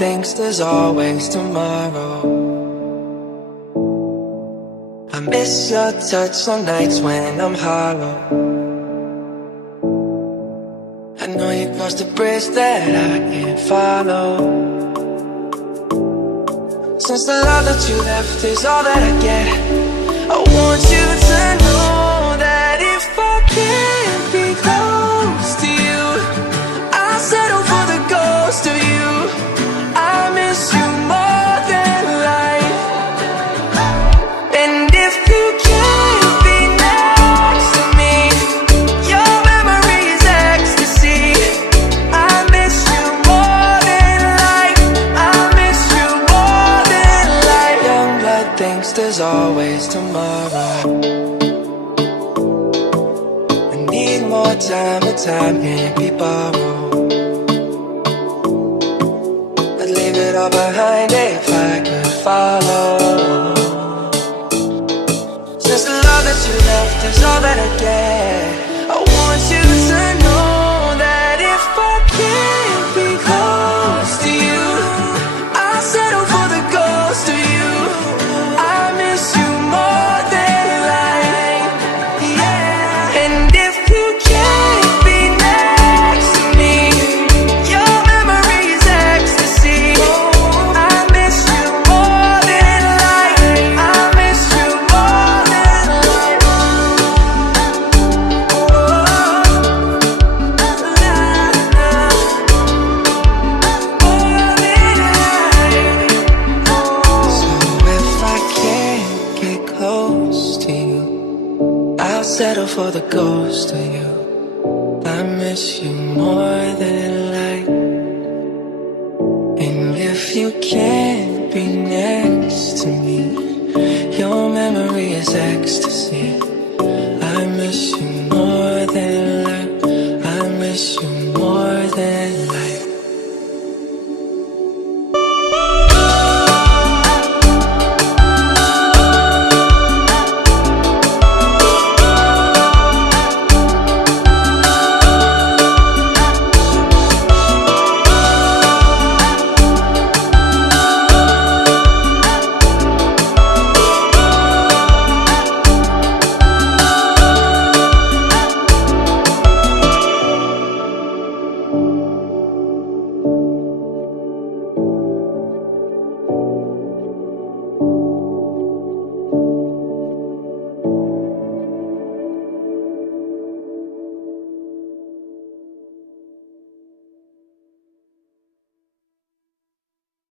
thinks there's always tomorrow. I miss your touch on nights when I'm hollow. I know you crossed the bridge that I can't follow. Since the love that you left is all that I get, I want you to know that if I can't be close to you, I'll settle for the ghost of you. I miss you more than life. And if you can't be next to me, your memory is ecstasy. I miss you more than life. I miss you more than life. Young blood thinks there's always tomorrow. I need more time, but time can't be borrowed. I'd leave it all behind if I could follow. Since the love that you left is all that I get, I want you to know that if I can't be close to you, I'll settle for the ghost of you. I miss you more than life, yeah. And if you can't be next to me, your memory is ecstasy. I miss you more than life. I miss you more than life. So if I can't get close to you, I'll settle for the ghost of you. I miss you more than life. And if you can't be next to me, your memory is ecstasy. I miss you more than life. I miss you